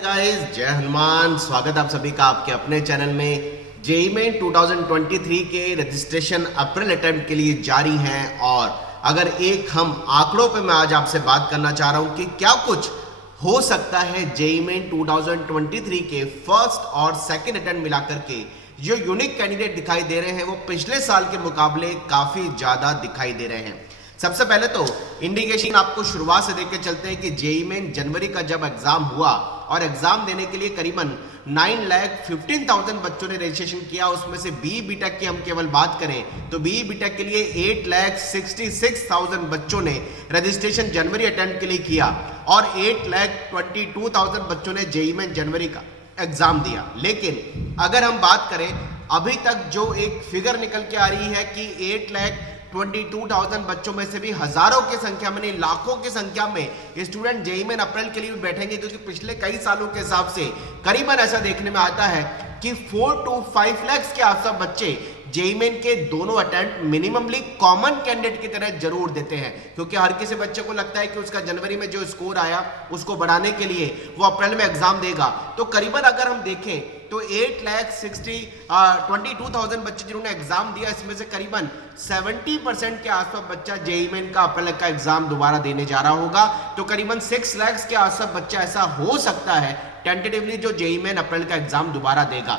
Guys, जय हनुमान। स्वागत आप सभी का आपके अपने चैनल में। जेईई मेन 2023 के रजिस्ट्रेशन अप्रैल अटेम्प्ट के लिए जारी हैं और अगर एक हम आंकड़ों पे मैं आज आपसे बात करना चाह रहा हूं कि क्या कुछ हो सकता है जेईई मेन 2023 के फर्स्ट और सेकंड अटेम्प्ट मिलाकर के जो यूनिक कैंडिडेट दिखाई दे रहे हैं वो पिछले साल के मुकाबले काफी ज्यादा दिखाई दे रहे हैं। सबसे पहले तो इंडिकेशन आपको शुरुआत से देख के चलते हैं कि जेईई मेन जनवरी का जब एग्जाम हुआ और एग्जाम देने के लिए करीबन 9,15,000 बच्चों ने रजिस्ट्रेशन किया। उसमें से बीई बीटेक की हम केवल बात करें तो बीई बीटेक के लिए 8,66,000 बच्चों ने रजिस्ट्रेशन जनवरी अटेम्प्ट के लिए किया और 8,22,000 बच्चों ने जेईई मेन जनवरी का एग्जाम दिया। लेकिन अगर हम बात करें अभी तक जो एक फिगर निकल के आ रही है कि 8,22,000 बच्चों में से भी हजारों की संख्या में नहीं लाखों की संख्या में स्टूडेंट जेईई मेन अप्रैल के लिए भी बैठेंगे, क्योंकि पिछले कई सालों के हिसाब से करीबन ऐसा देखने में आता है कि 4 to 5 लाख के आसपास बच्चे जेईई मेन के दोनों अटेम्प्ट मिनिममली कॉमन कैंडिडेट की तरह जरूर देते हैं, क्योंकि हर किसी बच्चे को लगता है कि उसका जनवरी में जो स्कोर आया उसको बढ़ाने के लिए वो अप्रैल में एग्जाम देगा। तो करीबन अगर हम देखें तो 8,22,000 बच्चे जिन्होंने एग्जाम दिया, इसमें से करीबन 70% के आसपास बच्चा जेईई मेन का अप्रैल का एग्जाम दोबारा देने जा रहा होगा। तो करीबन 6 लाख के आसपास बच्चा ऐसा हो सकता है टेंटेटिवली जो जेईई मेन अप्रैल का एग्जाम दोबारा देगा।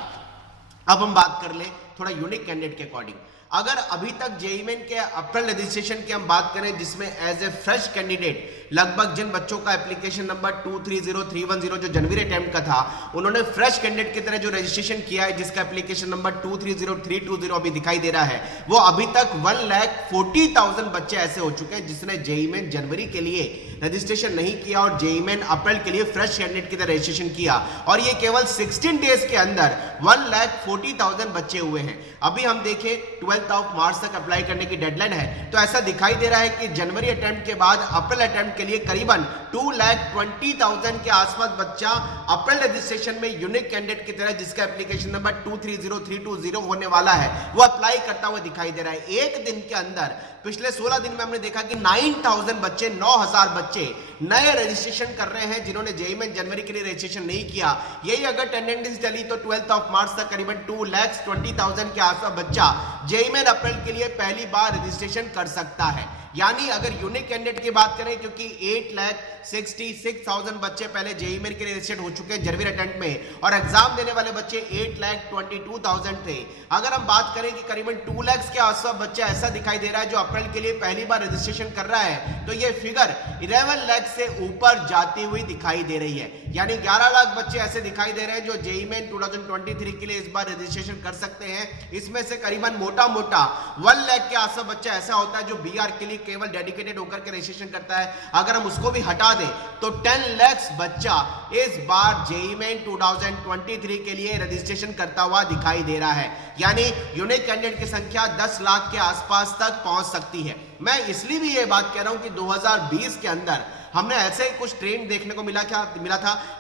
अब हम बात कर ले थोड़ा यूनिक कैंडिडेट के अकॉर्डिंग। अगर अभी तक जेईई मेन के अप्रैल रजिस्ट्रेशन की हम बात करें जिसमें एज ए फ्रेश कैंडिडेट लगभग जिन बच्चों का एप्लीकेशन नंबर 230310 जो जनवरी अटेम्प्ट का था उन्होंने फ्रेश कैंडिडेट की तरह जो रजिस्ट्रेशन किया है, जिसका एप्लीकेशन नंबर 230320 अभी दिखाई दे रहा है, वो अभी तक 1,40,000 बच्चे ऐसे हो चुके हैं जिसने जेईई मेन जनवरी के लिए रजिस्ट्रेशन नहीं किया और जेईई मेन अप्रैल के लिए फ्रेश कैंडिडेट की तरह रजिस्ट्रेशन किया और ये केवल 16 डेज के अंदर 1,40,000 बच्चे हुए हैं। अभी हम देखें 12 मार्च तक अप्लाई करने की डेडलाइन है, तो ऐसा दिखाई दे रहा है कि जनवरी अटेम्प्ट के बाद अप्रैल अटेम्प्ट के लिए करीबन 2,20,000 के आसपास बच्चा अप्रैल रजिस्ट्रेशन में यूनिक कैंडिडेट की तरह जिसका एप्लीकेशन नंबर 230320 होने वाला है वो अप्लाई करता हुआ दिखाई दे रहा है। एक दिन के अंदर पिछले 16 दिन में हमने देखा कि 9,000 बच्चे 9,000 बच्चे नए रजिस्ट्रेशन कर रहे हैं जिन्होंने जेईई मेन जनवरी के लिए रजिस्ट्रेशन नहीं किया। यही अगर टेंडेंसी चली तो 12 मार्च तक करीबन 2,20,000 के आसपास बच्चा जेईई मेन अप्रैल के लिए पहली बार रजिस्ट्रेशन कर सकता है। यानी अगर यूनिक कैंडिडेट की बात करें, क्योंकि 8,66,000 बच्चे पहले जेईई मेन के लिए रजिस्टर्ड हो चुके हैं जनवरी अटेम्प्ट में और एग्जाम देने वाले बच्चे 8,22,000 थे। अगर हम बात करें कि करीबन 2 लाख के आसपास बच्चा ऐसा दिखाई दे रहा है जो अप्रैल के लिए पहली बार रजिस्ट्रेशन कर रहा है, तो ये फिगर 11 लाख से ऊपर जाती हुई दिखाई दे रही है। यानी 11 लाख बच्चे ऐसे दिखाई दे रहे हैं जो जेईई मेन 2023 के लिए इस बार रजिस्ट्रेशन कर सकते हैं। इसमें से करीबन मोटा 1 लाख के आसपास बच्चा ऐसा होता है जो बीआर के लिए केवल डेडिकेटेड होकर के रजिस्ट्रेशन करता है। अगर हम उसको भी हटा दें तो 10 लाख बच्चा इस बार जेईई मेन 2023 के लिए रजिस्ट्रेशन करता हुआ दिखाई दे रहा है। यानी यूनिक कैंडिडेट की संख्या 10 लाख के आसपास तक पहुंच सकती है। मैं इसलिए भी ये बात कह रहा हूं कि 2020 के अंदर हमने ऐसे कुछ ट्रेंड देखने को मिला था,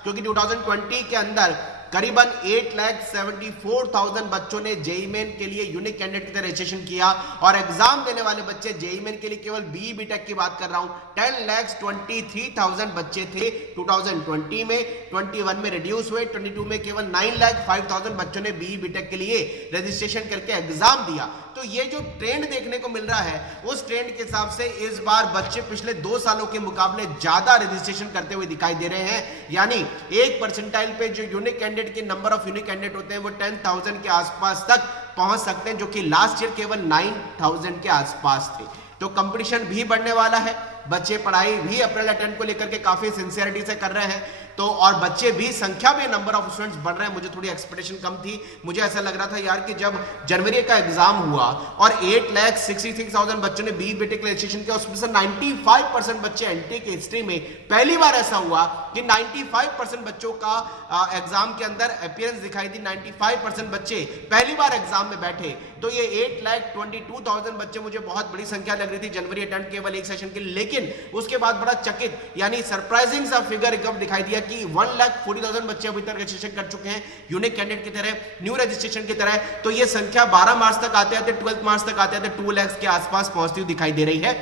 क्योंकि 2020 के अंदर करीबन 8,74,000 बच्चों ने जेईई मेन के लिए यूनिक कैंडिडेट की तरह रजिस्ट्रेशन किया और एग्जाम देने वाले बच्चे जेईई मेन के लिए केवल बीई बीटेक की बात कर रहा हूं 10,23,000 बच्चे थे 2020 में। 21 में रिड्यूस हुए, 22 में केवल 9,05,000 बच्चों ने बीई बीटेक के लिए रजिस्ट्रेशन करके एग्जाम दिया। तो ये जो ट्रेंड देखने को मिल रहा है उस ट्रेंड के हिसाब से इस बार बच्चे पिछले 2 सालों के मुकाबले ज्यादा रजिस्ट्रेशन करते हुए दिखाई दे रहे हैं। यानी एक परसेंटाइल पे जो यूनिक कैंडिडेट के नंबर ऑफ यूनिक कैंडिडेट होते हैं वो 10,000 के आसपास तक पहुंच सकते हैं, जो कि लास्ट ईयर केवल 9,000 के आसपास थे। तो कंपटीशन भी बढ़ने वाला है, बच्चे पढ़ाई भी अप्रैल अटेम्प्ट को लेकर के काफी सिंसियरिटी से कर रहे हैं, तो और बच्चे भी संख्या में नंबर ऑफ स्टूडेंट्स बढ़ रहे हैं। मुझे थोड़ी एक्सपेक्टेशन कम थी, मुझे ऐसा लग रहा था यार कि जब जनवरी का एग्जाम हुआ और 8,66,000 बच्चों ने बीई बीटेक रजिस्ट्रेशन किया, उसमें से 95% बच्चे एनटी के हिस्ट्री में पहली बार ऐसा हुआ कि 95% बच्चों का एग्जाम के अंदर अपीयरेंस दिखाई दी। 95% बच्चे पहली बार एग्जाम में बैठे, तो ये 8,22,000 बच्चे मुझे बहुत बड़ी संख्या लग रही थी जनवरी अटेम्प्ट केवल एक सेशन के लिए। लेकिन उसके बाद बड़ा चकित यानी सरप्राइजिंग सा फिगर कब दिखाई दिया कि 1,40,000 बच्चे अभी तक रजिस्ट्रेशन कर चुके हैं यूनिक कैंडिडेट की तरह, न्यू रजिस्ट्रेशन की तरह। तो ये संख्या 12 मार्च तक आते आते 12 मार्च तक आते आते 2 लाख के आसपास पहुंचती हुई दिखाई दे रही है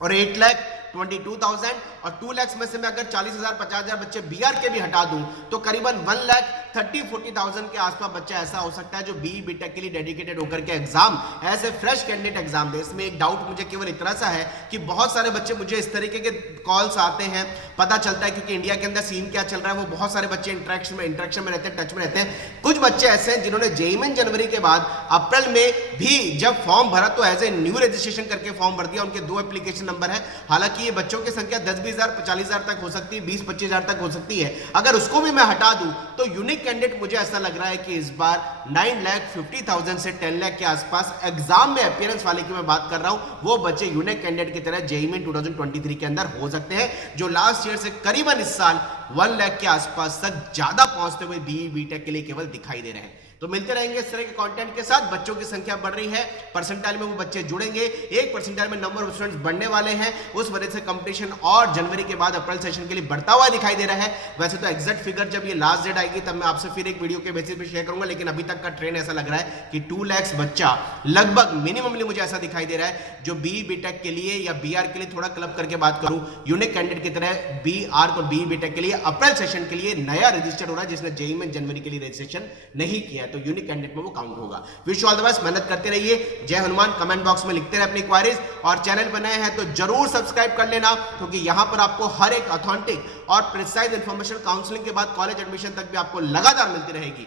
और 8 लाख 22,000 और 2 लाख में से मैं अगर 40,000 50,000 बच्चे बीआर के भी हटा दूं तो करीबन 1,30,40,000 के आसपास बच्चा ऐसा हो सकता है जो बीई बीटेक के लिए डेडिकेटेड होकर के exam as a fresh candidate exam दे। इसमें एक डाउट मुझे केवल इतना सा है कि बहुत सारे बच्चे मुझे इस तरीके के कॉल्स आते हैं, पता चलता है क्योंकि इंडिया के अंदर सीन क्या चल रहा है वो बहुत सारे बच्चे इंटरेक्शन में रहते हैं, टच में रहते हैं। कुछ बच्चे ऐसे हैं जिन्होंने जेईई मेन जनवरी के बाद अप्रैल में भी जब फॉर्म भरा तो एज ए न्यू रजिस्ट्रेशन करके फॉर्म भर दिया। उनके 2 एप्लीकेशन नंबर है। हालांकि ये बच्चों की संख्या 10-20,000 40,000 तक हो सकती है, 20-25,000 तक हो सकती है। अगर उसको भी मैं हटा दूं तो यूनिक कैंडिडेट मुझे ऐसा लग रहा है कि इस बार 9,50,000 से 10 लाख के आसपास एग्जाम में अपीयरेंस वाले की मैं बात कर रहा हूं, वो बच्चे यूनिक कैंडिडेट की तरह जेईई मेन 2023 के अंदर हो सकते हैं, जो लास्ट ईयर से करीबन इस साल 1 लाख के आसपास तक ज्यादा पहुंचते हुए बीई बीटेक के लिए केवल दिखाई दे रहे हैं। तो मिलते रहेंगे इस तरह के कंटेंट के साथ। बच्चों की संख्या बढ़ रही है, परसेंटाइल में वो बच्चे जुड़ेंगे, एक परसेंटाइल में नंबर ऑफ स्टूडेंट्स बढ़ने वाले हैं, उस वजह से कंपटीशन और जनवरी के बाद अप्रैल सेशन के लिए बढ़ता हुआ दिखाई दे रहा है। वैसे तो एग्जैक्ट फिगर जब ये लास्ट डेट आएगी तब मैं आपसे फिर एक वीडियो के बेसिस पे शेयर करूंगा, लेकिन अभी तक का ट्रेंड ऐसा लग रहा है कि 2 लाख बच्चा लगभग मिनिममली मुझे ऐसा दिखाई दे रहा है जो बीई बीटेक के लिए या बीआर के लिए, थोड़ा क्लब करके बात करूं, यूनिक कैंडिडेट की तरह बीआर और बीई बीटेक के लिए अप्रैल सेशन के लिए नया रजिस्टर्ड हो रहा है जिसने जेईई में जनवरी के लिए रजिस्ट्रेशन नहीं किया है, तो यूनिक कैंडिडेट में काउंट होगा। Wish you all the best, मेहनत करते रहिए। जय हनुमान। कमेंट बॉक्स में लिखते रहे अपनी क्वारीज, और चैनल बनाए हैं तो जरूर सब्सक्राइब कर लेना, क्योंकि यहां पर आपको हर एक ऑथेंटिक और प्रिसाइज इंफॉर्मेशन काउंसलिंग के बाद कॉलेज एडमिशन तक भी आपको लगातार मिलती रहेगी।